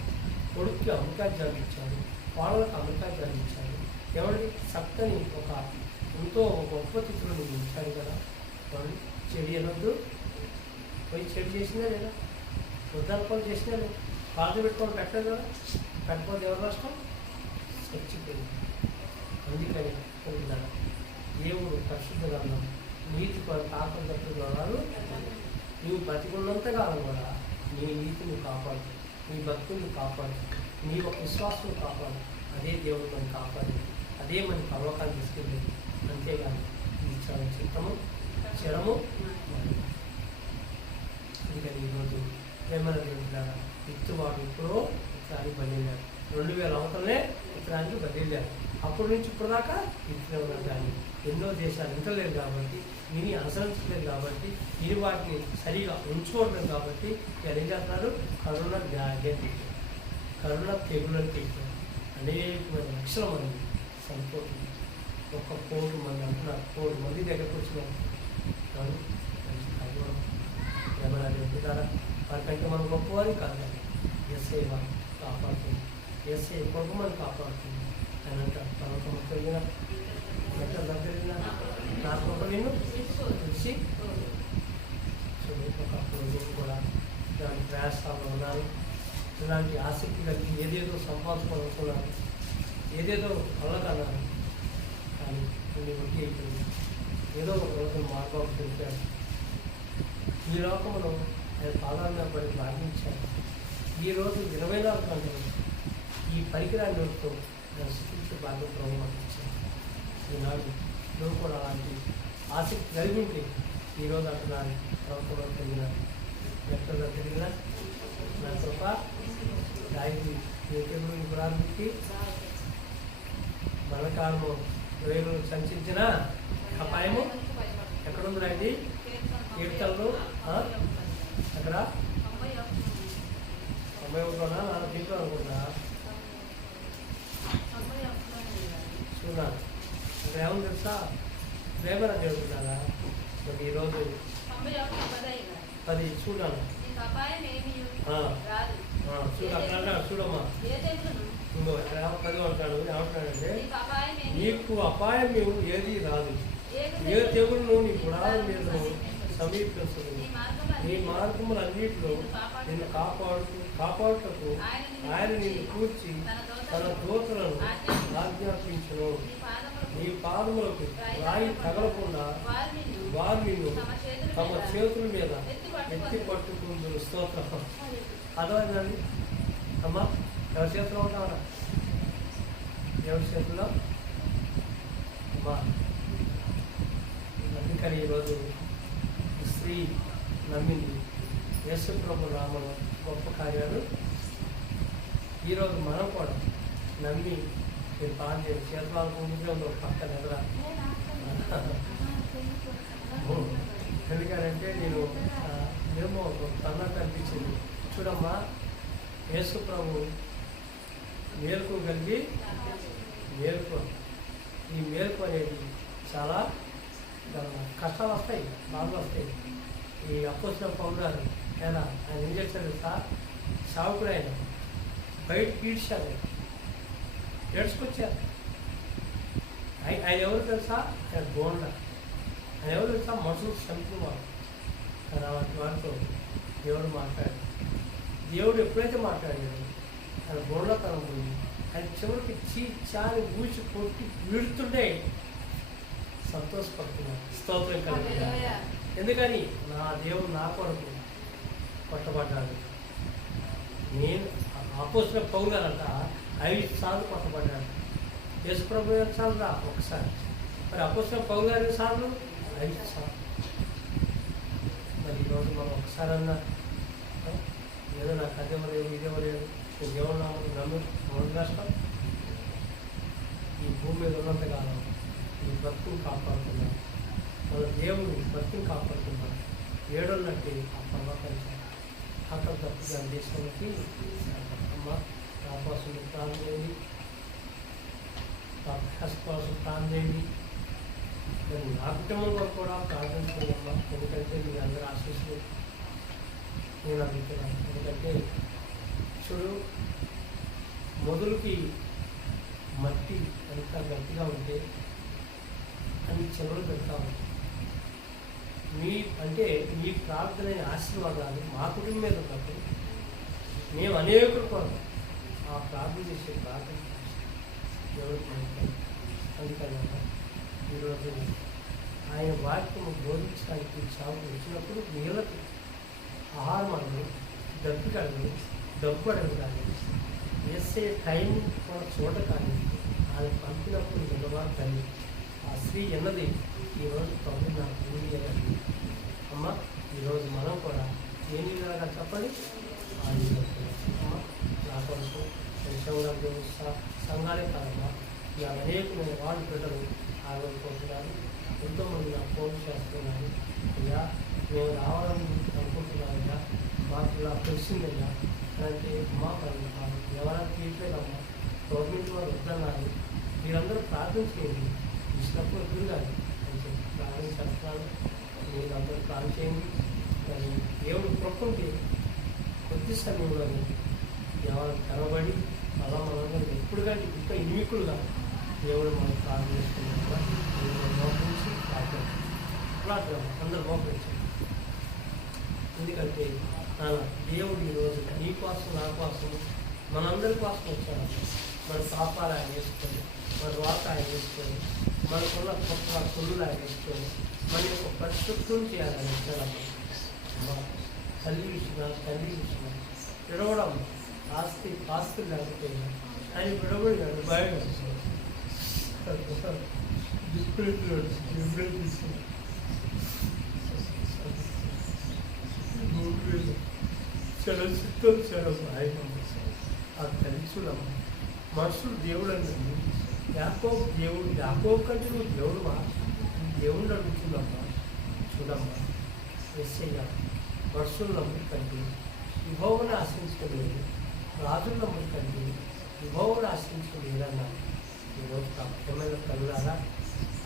కొడుక్కి అమెరికాజాలు ఇచ్చాడు, వాళ్ళకి అమెరికాజాలు ఇచ్చాడు. ఎవరికి చక్కని ఒక ఎంతో గొప్ప తిథులు నువ్వు ఇచ్చాడు కదా. వాళ్ళు చెడు అనొద్దు, పోయి చెడు చేసిందే లేదా? వద్దనుకోని చేసినా లేదు, కాళ్ళు పెట్టుకొని పెట్టలేదు కదా. పెట్టకపోతే ఎవరు నష్టం? చచ్చిపోయింది. అందుకని అనుకుంటున్నాను దేవుడు పరిశుద్ధ గ్రంథం నీతి కాకుండా తప్పులు నీవు బతికున్నంతకాలం కూడా నీ నీతిని కాపాడు, నీ భక్తుల్ని కాపాడు, నీ ఒక విశ్వాసం కాపాడు. అదే దేవుడు మనం కాపాడు. అదే మన పర్వకాన్ని తీసుకెళ్ళేది. అంతేగాని ఇది చాలా చిత్తము క్షణము. అందుకని ఈరోజు ప్రేమల ద్వారా విత్తువాడు ఎప్పుడో ఒకసారి బదిలాడు. 2000 అవతలనే ఉత్తరానికి బదిలాడు. అప్పటి నుంచి ఇప్పుడు దాకా విత్తనే ఉన్నారు. కానీ ఎన్నో దేశాలు వింటలేదు కాబట్టి, విని అనుసరించలేదు కాబట్టి, విని వాటిని సరిగా ఉంచుకోవడం కాబట్టి వీళ్ళు ఏం చేస్తున్నారు? కరోనా వ్యాధి, కరోనా తెగులను తీశారు. అనేకమైన లక్షల మంది చనిపోతుంది. 1 కోటి మంది అంటున్నారు. 1 కోటి మంది దగ్గరకు వచ్చినారు. కానీ ఏమైనా ద్వారా వారికంటే మనం గొప్పవారి కాదు. ఎస్ఐ వారు కాపాడుతుంది. ఎస్ఐ కొడుకు మనం కాపాడుతుంది. ఆయన అంటారు పర్వతం కలిగిన దగ్గర నాకు ఒక నేను తెలిసి ఒకప్పుడు నేను కూడా ఇలాంటి ప్రయాసాలు ఉన్నాను. ఇలాంటి ఆసక్తి కలిగి ఏదేదో సంపాదించుకోవాలనుకున్నాను, ఏదేదో కళ్ళకన్నాను. కానీ కొన్ని వడ్డీ అయిపోయింది. ఏదో ఒక రోజు మార్గం తెలిపాడు. ఈ లోకంలో ఆయన పాదాలను పడి ప్రార్థించాను. ఈరోజు 24 గంటలు ఈ పరికరాన్ని వస్తూ నేను స్థితించే భాగ్యం ప్రభు మాకు ఇచ్చాను. ఈనాడు నువ్వు కూడా అలాంటి ఆసక్తి కలిగి ఉంటే ఈరోజు అంటున్నాను, ప్రభుత్వంలో కలిగిన ఎక్కడ కలిగిన నా కృప దానికి దేవుడిని ప్రారంభించి మరణకాలము వేలు సంచించిన అపాయము ఎక్కడుందా ఇది? కీర్తనలు అక్కడ 91లోనా దీంట్లో అనుకుంటా చూడాలి. ఇక్కడ ఏమని తెలుసా? ప్రేమన జరుగుతున్నారా? మరి ఈరోజు 10 చూడాలి. చూడు అక్కడ చూడమ్మా. ఇక్కడ 10 అంటాడు. ఏమంటాడంటే నీకు అపాయం ఏది రాదు, ఏ తెగులను నీ గుడాల మీద సమీపించదు. నీ మార్గములన్నింటిలో నిన్ను కాపాడుటకు ఆయన నిన్ను కూర్చి తన దూతలను ఆజ్ఞాపించును. నీ పాదములకు రాయి తగలకుండా వారు నిన్ను తమ చేతుల మీద ఎత్తి పట్టుకుందరు. స్తోత్రం. అర్థమైందండి అమ్మా? ఎవరి చేతిలో ఉంటామన్నా? ఎవరి చేతిలో అమ్మా? అందుకని ఈరోజు స్త్రీ నమ్మింది యేసు ప్రభు నామములో గొప్ప కార్యాలు. ఈరోజు మనం కూడా నమ్మి మీరు ప్రార్థన చేతులు పక్కన ఎదురా. ఎందుకంటే నేను ఏమో అన్నట్టు అనిపించింది. చూడమ్మా, యేసు ప్రభు మేలుకు కలిగి మేలుకు, ఈ మేలుకు అనేది చాలా కష్టాలు వస్తాయి, బాధలు వస్తాయి. ఈ అపోసిన పౌరు గారు ఆయన ఏం చేశారు సార్? సావుకుడు ఆయన బయటకి ఈడ్చారు, ఏడ్చుకొచ్చారు. ఆయన ఎవరు తెలుసా? ఆయన బోండా. ఆయన ఎవరు తెలుసా? మనుషులు చంపిన వాడు. కానీ అలాంటి వారితో దేవుడు మాట్లాడాడు. దేవుడు ఎప్పుడైతే మాట్లాడాడు ఆయన బోండతనం పోయి ఆయన చివరికి చాని ఊచి కొట్టి వీడుతుంటే సంతోషపడుతున్నాడు. స్తోత్రం కలిగి. ఎందుకని నా దేవుడు నా కొరకు కొట్టబడ్డాడు. నేను అపోసిన పౌరు గారంట 5 సార్లు కొట్టబడ్డాడు. యేసు ప్రభు సార్లు రా ఒకసారి, మరి అపోసిన పౌరు గారి సార్లు 5 సార్లు. మరి ఈరోజు మనం ఒకసారన్నా ఏదో నాకు అదేమలేదు ఇదేమలేదు నేను దేవుడు నమ్మి మన రాష్ట్రం ఈ భూమి మీద ఉన్నంతకాలం ఈ భక్తులు కాపాడుతున్నాం. మన దేవుడు భక్తులు కాపాడుతున్నాం. ఏడున్నట్టు ఆ పర్వతాన్ని అక్కడ తప్పుగా దేశంలోకి అమ్మ రాపాసులు ప్రాణం చేయండి, హస్పాసులు ప్రాణం చేయండి. మరి నా కుటుంబం కొరకు కూడా ప్రార్థించుకున్నామ్మా. ఎందుకంటే మీ అందరూ ఆశీస్సులు నేను అడుగుతున్నాను. ఎందుకంటే చూడు, మొదలుకి మట్టి ఎంత గట్టిగా ఉంటే అన్ని చెవులు పెడతా ఉంటాయి. మీ ప్రార్థన ఆశీర్వాదాలు మా కుటుంబం మీద ఉన్నప్పుడు మేము అనేకుల కొరకు ఆ ప్రార్థన చేసే ప్రార్థన ఎవరికి. అందుకని ఈరోజు ఆయన వాక్యము బోధించడానికి సాగు వచ్చినప్పుడు నీళ్ళకి ఆహారం అడగదు, డబ్బు అడగదు, డబ్బు అడగదు. కానీ వేసే టైం కూడా చూడ కానీ ఆయన పంపినప్పుడు తల్లి ఆ స్త్రీ అన్నది ఈరోజు ప్రభు నాకు తెలియజేయాలి. అమ్మ ఈరోజు మనం కూడా ఏం చేయాలి చెప్పండి. అమ్మ నా కొరకు సంఘంలో సంఘాలే కాదమ్మా ఇలా అనేకమైన వాళ్ళు బిడ్డలు ఆగలిపోతున్నారు. ఎంతోమంది నాకు ఫోన్ చేస్తున్నారు. అయ్యా మేము రావాలని అనుకుంటున్నామయ్యా, మాకు ఇలా తెలిసిందయ్యా అంటే అమ్మా పని ఎవరైనా తీయట్లేదమ్మా, గవర్నమెంట్ వారు వద్దన్నారు, మీరందరూ ప్రార్థన చేయండి, ఇచ్చినప్పుడు వద్దు కానీ అని చెప్పి ప్రార్థన చేస్తున్నాను. మీరందరూ ప్రార్థన చేయండి. మరి దేవుడు కృపంటే కొద్ది సమయంలోనే ఎవరు కనబడి అలా మనందరూ ఎప్పుడు కానీ ఇంకా ఇనిమికులుగా దేవుడు మనం ప్రార్థన చేసుకున్నాక మోకరించి ప్రార్థన అందరూ మోకరించారు. ఎందుకంటే దేవుడు ఈరోజు నీ కోసం నా కోసం మనందరి కోసం వచ్చాడు. మన పాపాలు ఆయన వేసుకొని, మన వాత ఆయన వేసుకొని, మనకున్న గొప్ప కుళ్ళు ఆయన వేసుకొని మన యొక్క పరిశుద్ధం చేయాలని వచ్చాడమ్మా. తల్లి విషయం తండ్రి విషయం విడవడం ఆస్తులు లేకపోయినా ఆయన విడబడినాడు. బయట చలచిత్రం చాలా ఆయన ఆ తల్లి చూడమ్మ. మనుషులు దేవుడు అన్నది యాకోబు దేవుడు, యాకోబు కంటే నువ్వు దేవుడువా, దేవుడిని అడుగుతుందమ్మా. చూడమ్మా ఎస్ఐ మనుషులు నమ్ముకండి విభోగను ఆశ్రయించలేదు, రాజులు నమ్ముకండి విభోగను ఆశ్రయించలేదన్నాను. ఈరోజు ప్రాప్తమైన తల్లులారా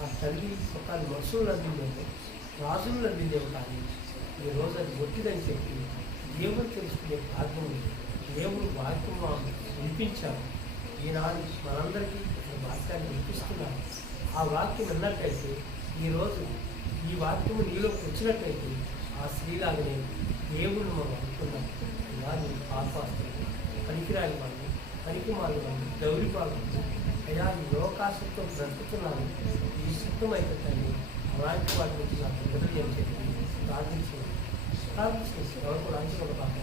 ఆ తల్లి ఒక మనుషులు నమ్మిందేమో రాజులు నమ్మిందేమో కానీ ఈరోజు అది ఒట్టిదని చెప్పి దేవుడు తెలుసుకునే భాగ్యం దేవుడు వాక్యం వినిపించారు. ఈనాడు మనందరికీ వాక్యాన్ని వినిపిస్తున్నారు. ఆ వాక్యం విన్నట్టయితే ఈరోజు ఈ వాక్యము నీలోకి వచ్చినట్టయితే ఆ స్త్రీలాగానే దేవుడు మనం అనుకున్నాం. ఇలా నేను పాపాస్తులు పనికిరాని వాళ్ళు, పనికి మాలి వాళ్ళు, గౌరిపాలు అయ్యా ఈ లోకాశక్తం బ్రతుకుతున్నాను, ఈ శక్తం అయితే కానీ అలాంటి వాటి నుంచి నాకు విడుదల అని చెప్పి ప్రార్థించేది. ప్రార్థించేసి ఎవరు కూడా అంచుకోవడం కాదు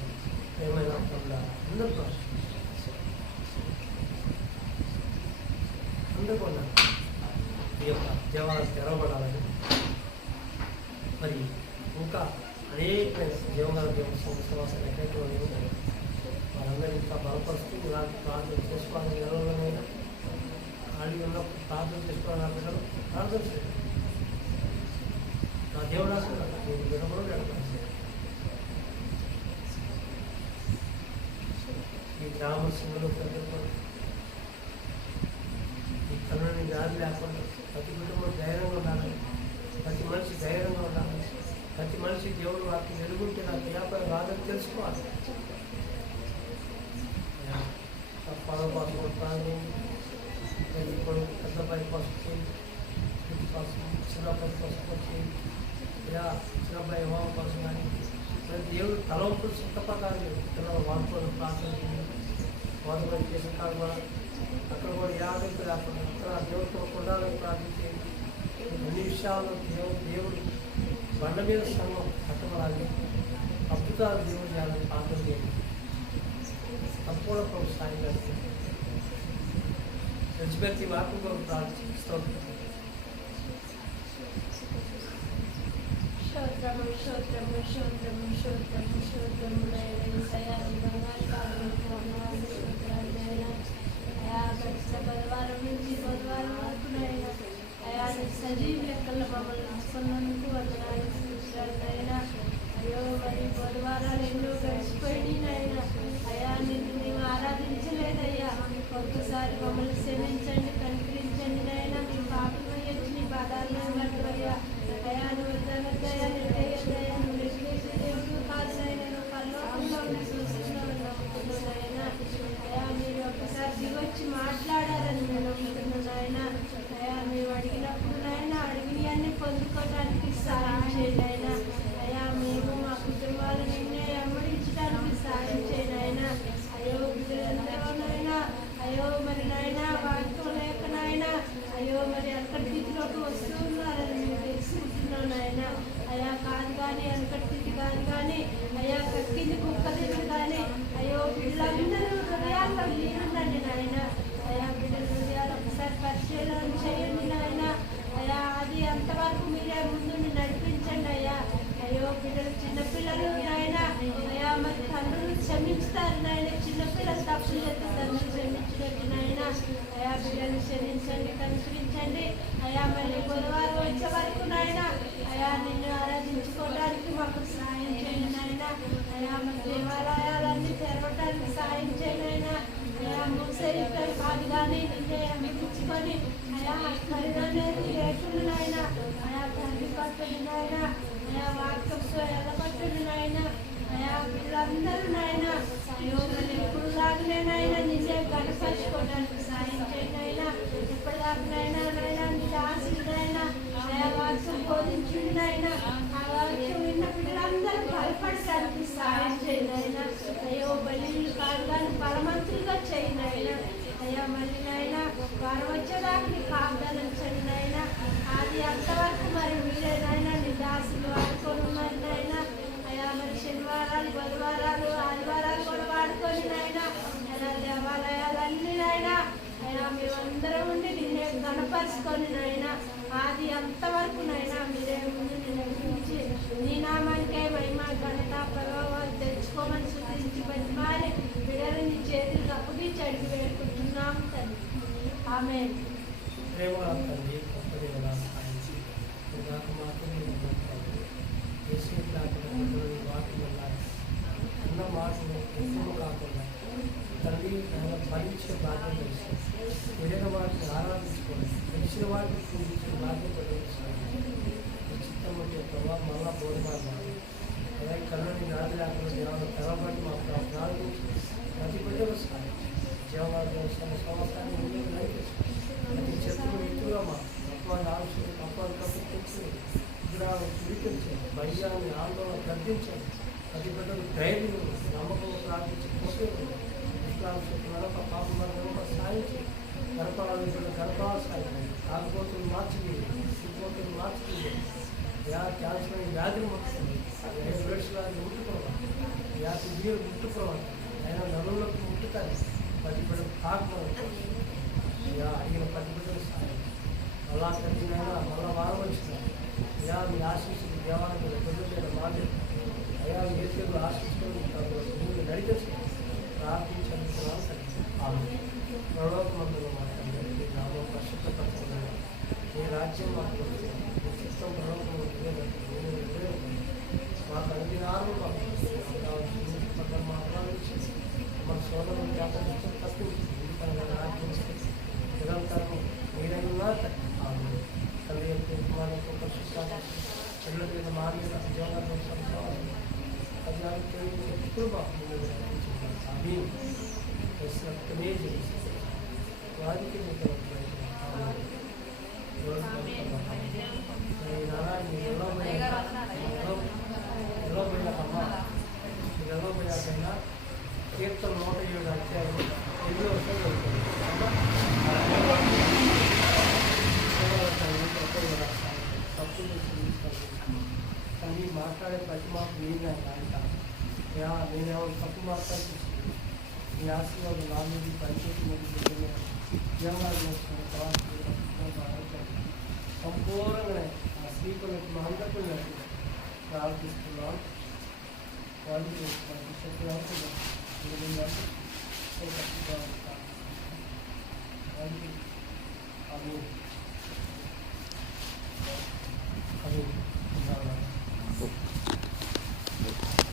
ఏమైనా అందరూ అందరూ కూడా ఈ యొక్క దేవాలయం తెరవబడాలని, మరి ఇంకా అనేకమైన దేవాలయ సంవత్సరాలు ఎక్కడెక్కడ ఉంటాయి వారందరూ ఇంకా బలపరుస్తూ ఇలాంటి ప్రార్థన చేసుకోవాలని ఎవరైనా ఖాళీ ఉన్నప్పుడు ప్రార్థన చేసుకోవాలని పిల్లలు ప్రార్థన చేయాలి. నా దేవుడు రాసుకున్నాను నేను విడవడం నడపాలి. ఈ గ్రామ సింహలో ప్రజలు ఈ కనుని దారి లేకుండా ప్రతి కుటుంబం ధైర్యంగా ఉండాలి, ప్రతి మనిషి ధైర్యంగా ఉండాలి, ప్రతి మనిషి దేవుడు వాటిని వెలుగుంటే నాకు వ్యాపారం రాదని తెలుసుకోవాలి. పదవ కోసం కొట్టాలి, పెద్దపై కోసం చిన్నపై కోసం వచ్చి చిన్నపై హోమం కోసం కానీ దేవుడు తలవంపులు సొంత ప్రకారం పిల్లలు వాడుకోవడం ప్రార్థన వాడుకొని చేసిన కాదు కూడా అక్కడ కూడా యాదకి లేకుండా అక్కడ దేవుడితో ఉండాలని ప్రార్థించేది. అన్ని విషయాల్లో దేవుడు బండ మీద సంఘం కట్టబడాలి, అద్భుతాలు దేవుడు చేయాలని ప్రార్థన చేయాలి. తప్పకుండా ప్రభు సాయం చేస్తుంది. ప్రతి వాక్యం కొరకు ప్రార్థిస్తూ బుధవారం నుంచి బుధవారం వరకు సజీవ లెక్కల్లో మమ్మల్ని తీసుకున్నందుకు వందనాలైనా. అయ్యో మరి బుధవారాలు ఎన్నో గడిచిపోయినాయినా అయ్యా నిన్ను మేము ఆరాధించలేదయ్యా. ఒక్కసారి మమ్మల్ని క్షమించండి, కనికరించండి నైనా. మీ పాపమయ్యొచ్చి నీ పాదాలను పట్టువయ్యా. అయ్యా నువ్వు వద్దయ్యా నిర్దయ్యా నువ్వు నిర్దేశ దేవుడు కాదు నైనా, నువ్వు పరలోకంలో ఉన్న సూచనలో నమ్ముతున్నాయినా. అయ్యా మీరు ఒక్కసారి దిగొచ్చి మాట్లాడారని మేము నమ్ముతున్నాయినా. అయ్యా మేము అడిగినప్పుడు నైనా అడిగినవన్నీ పొందుకోవడానికి సాయం చేయండి అయినా. అయ్యా మేము మా కుటుంబాలు నిన్నే వెంబడించడానికి సాయం చేయండి. మేమందరం ఉండి నిన్నే గణపరుచుకొని నాయన ఆది అంతవరకు నైనా మీరే ముందు నిలబడించి నీ నామానికే మహిమ ఘనత ప్రభావాలు తెచ్చుకోమని సూచించి బతిమాలి బిడ్డలు నీ చేతులకు అప్పగించి అడిగి వేడుకుంటున్నాం తండ్రి. ఆమేన్. తండ్రి గొప్ప దేవుడా సాయించి నాకు మాత్రమే వాటి వల్ల అన్న మాటలు ఎక్కువ కాకుండా తండ్రి ఫలించే బాధ్యత తెలియని వాటిని ఆరాధించుకోండి, తెలిసిన వాటిని పూజించిన బాధ్యత చిత్తం అంటే ప్రభావం మళ్ళా బోధమాలి అదే కళ్ళని నాది లేకుండా దేవాలను తెరబడి మా ప్రార్థించి ప్రతి బిడ్డలు సాయి జీవనాలు సంవత్సరాన్ని ముందుకు నడిపిస్తాం. ప్రతి చెట్టును ఎక్కువగా మా తత్వాన్ని ఆలోచన తత్వాన్ని తప్పించి విగ్రహాలను పిలిపించండి, భయాన్ని ఆందోళన గర్దించండి. ప్రతి బిడ్డలు ధైర్యం నమ్మకం ప్రార్థించి పోసేయండి. నడప పాప సాయించి గర్భాలు గర్భాలు సాయించండి. ఆకుపోతులు మార్చిపోతులు మార్చుతుంది క్యాన్సర్ వ్యాధిని ముట్టుకుంది, బ్లడ్స్ వ్యాధిని ముట్టుకోవాలి, వ్యాధి నీరు ముట్టుకోవాలి, అయినా నలుగురికి ముట్టుతాయి. పది బిడ్డలు తాకుతారు అడిగిన పది బిడ్డలు సాయం మళ్ళా తగ్గినైనా మళ్ళా వారం వచ్చినాయి. అయా మీ ఆశించిన దేవాలయం ఎదురు బాధ్యత అయా ఏ తీరు ఆశించుకొని నడిపించి ప్రార్థించుకున్నాను తండ్రి. ప్రలోకమందులో మాట్లాడండి, మీ నామం పరిశుద్ధపరచండి, మీ రాజ్యం మాకు మీ చిత్తం ప్రలోకంలో మాకు అనుదినాలు మాట్లాడించి మన సోదరులు వ్యాపారం తప్పించి రాజ్యం నిరంతరం మీరైనా తల్లి యొక్క కుమారులకు పరిశుద్ధ పిల్లల మీద మారిన ఉద్యోగాలను సంస్థావాలి ఎప్పుడు మాకు అవి రక్తమే చేసి వారికి ఎల్లబోయాకైనా కీర్తన 107 అధ్యాయం 8వ వచనం చదువుతుంది. కానీ మాట్లాడే ప్రతి మాట నేను నేనేమో తప్పు మాట్లాడుతుంది ఈ ఆశీర్వాదం నా మీద పనిచేసి ఉద్యోగాలు సంపూర్ణంగా ఆ శ్రీకులకు మా అందరికీ ప్రార్థిస్తున్నాం. వాళ్ళు శక్తి